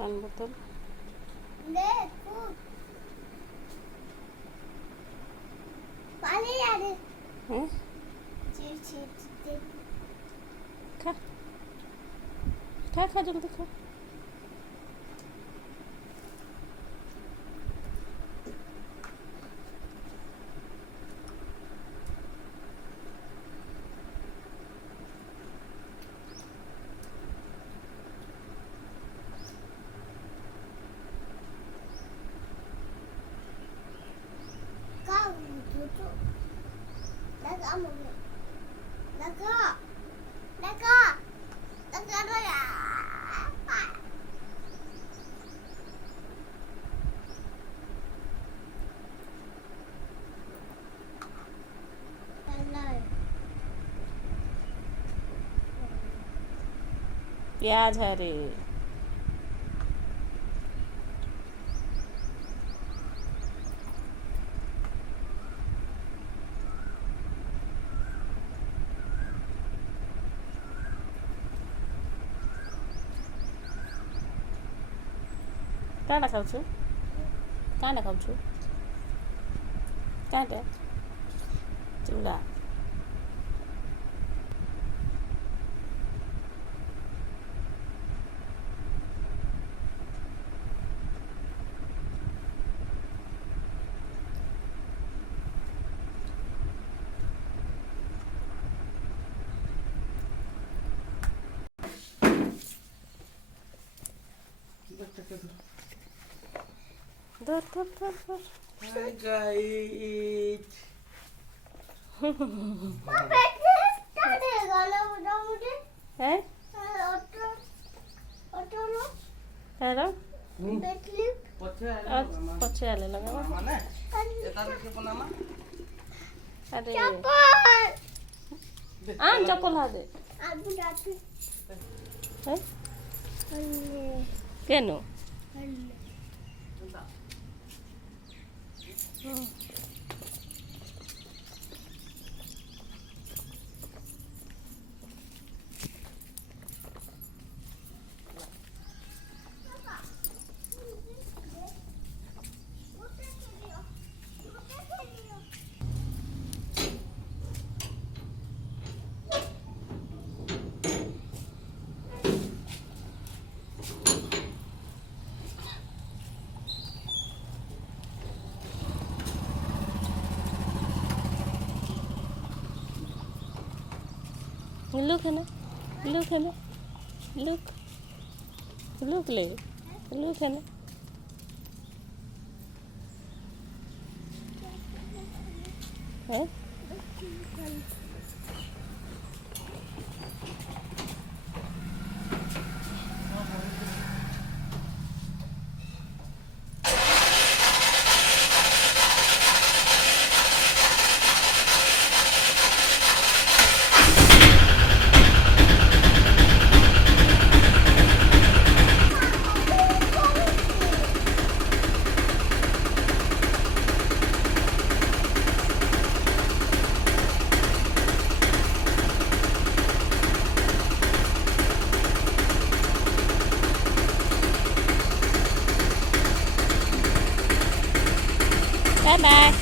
পান বোতল হ্যাঁ খা খা খা জলদি খা प्याज है रे କାଁଟା ଖାଉଛୁ କାଁଟା ଖାଉଛୁ କାଁଟା ଚୁଡ଼ା ধর ধর ধর ধর Hi guys. হ্যাঁ হ্যালো ପଛେ ଆଲେ ଲଗାବା Mana? Eta ke nama? ଆରେ ଚପଲ ହା ଦେ କେନୁ Look, Hannah. Look, Hannah. Look. Look, Lily. Look, Hannah. Huh? Bye bye.